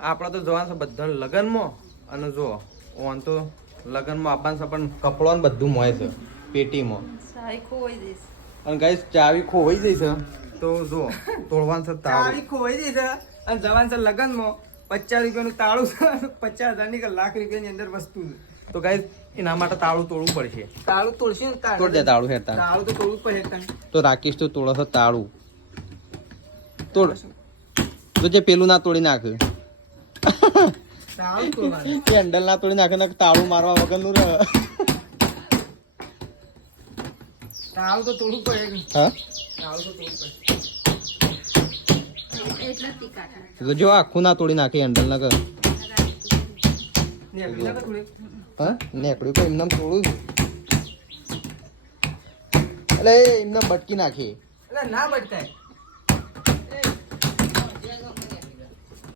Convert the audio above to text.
આપણા તો જવાનું છે બધા લગ્નમાં. અને જો ઓન તો લગ્નમાં આપવાનું છે પણ કપડો ને બધું મળે છે પેટીમાં. અને ગાઈસ ચાવી ખોવાઈ જઈ છે. તો જો તોડવાનું છે ચાવી ખોવાઈ જઈ છે. અને જવાનું છે લગ્નમાં. પચાસ રૂપિયાનું તાળું છે. પચાસ હજારની કે લાખ રૂપિયાની અંદર વસ્તુ છે. તો ગાઈસ એના માટે તાળું તોડવું પડશે. તાળું તોડશે ને તોડ દે તાળું હેતા તાળું તો તોડવું પડશે તો રાકેશ તો તોડો તાળું. તોડ. તો જે પેલું ના તોડી નાખ. હેન્ડલ ના તોડી નાખે ને તાળું મારવા રહે. તાળું તો તોડવું પડે હા? તાળું તો તોડવું પડે. એટલે જ આખું ના તોડી નાખે હેન્ડલ ના કર ને ના. હા? નેકડ્યું તો એમને તોડું? એટલે એમને બટકી નાખી. ના બચતાય